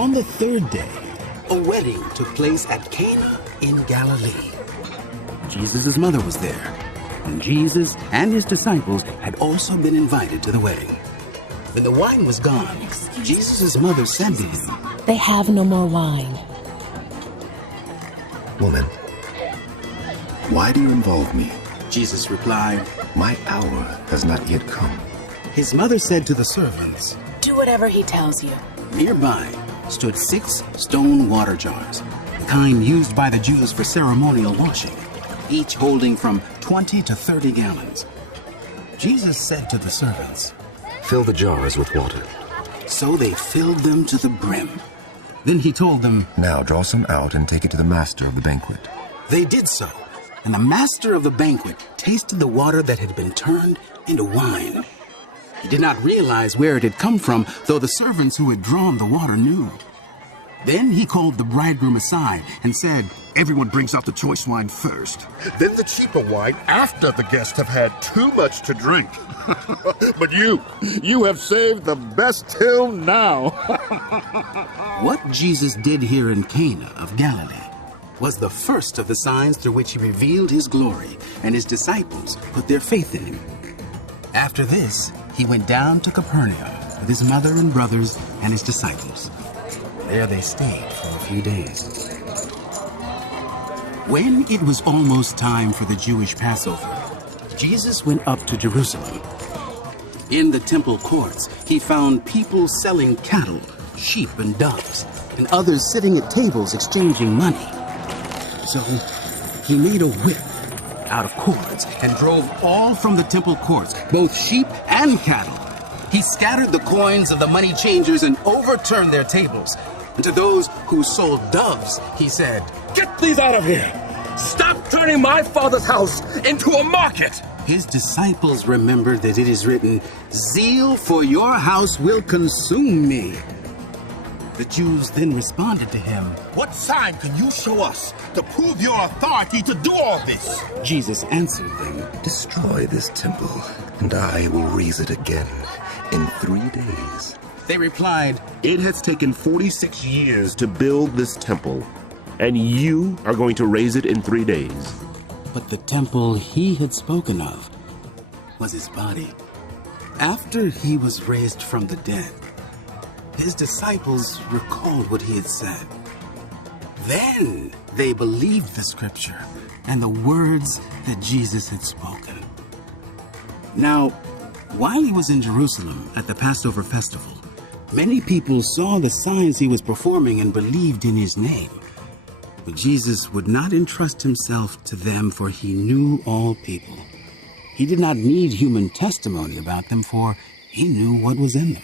On the third day, a wedding took place at Cana in Galilee. Jesus' mother was there, and Jesus and his disciples had also been invited to the wedding. When the wine was gone, Jesus' mother said to him, "They have no more wine." Woman, why do you involve me? Jesus replied, My hour has not yet come. His mother said to the servants, "Do whatever he tells you." Nearby stood 6 stone water jars, the kind used by the Jews for ceremonial washing, each holding from 20 to 30 gallons. Jesus said to the servants, Fill the jars with water. so they filled them to the brim. Then he told them, Now draw some out and take it to the master of the banquet. they did so, and the master of the banquet tasted the water that had been turned into wine. He did not realize where it had come from, though the servants who had drawn the water knew. Then he called the bridegroom aside and said, Everyone brings out the choice wine first, then the cheaper wine after the guests have had too much to drink. But you have saved the best till now. What Jesus did here in Cana of Galilee was the first of the signs through which he revealed his glory, and his disciples put their faith in him. After this, he went down to Capernaum with his mother and brothers and his disciples. There they stayed for a few days. When it was almost time for the Jewish Passover, Jesus went up to Jerusalem. In the temple courts, he found people selling cattle, sheep, and doves, and others sitting at tables exchanging money. So he made a whip out of cords and drove all from the temple courts, both sheep and cattle. He scattered the coins of the money changers and overturned their tables. And to those who sold doves, he said, Get these out of here! Stop turning my father's house into a market! His disciples remembered that it is written, Zeal for your house will consume me. The Jews then responded to him, What sign can you show us to prove your authority to do all this? Jesus answered them, Destroy this temple, and I will raise it again in 3 days. They replied, It has taken 46 years to build this temple, and you are going to raise it in 3 days. But the temple he had spoken of was his body. After he was raised from the dead, his disciples recalled what he had said. Then they believed the scripture and the words that Jesus had spoken. Now, while he was in Jerusalem at the Passover festival, many people saw the signs he was performing and believed in his name. But Jesus would not entrust himself to them, for he knew all people. He did not need human testimony about them, for he knew what was in them.